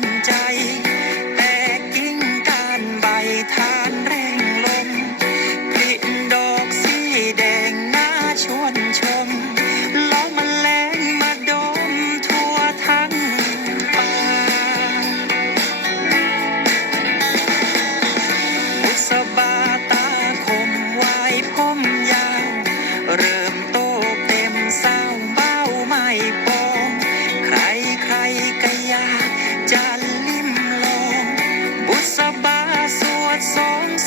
one day.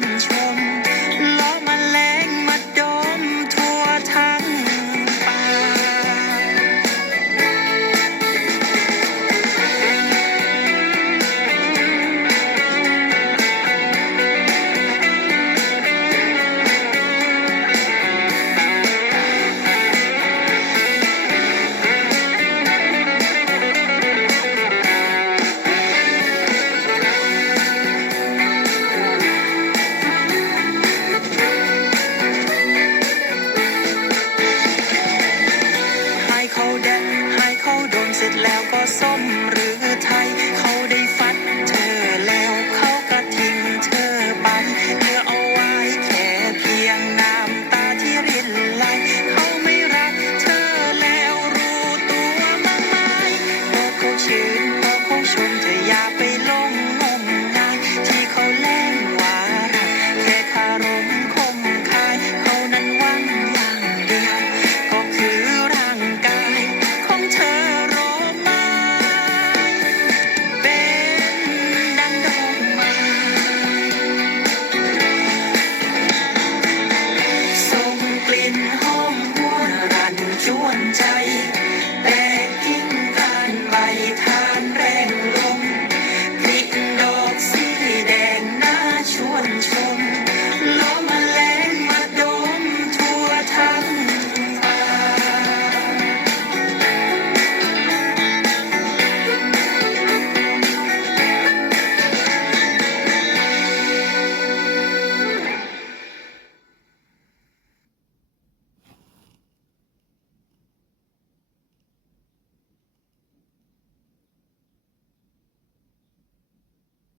one you. แล้วก็ส้มหรือ ใจ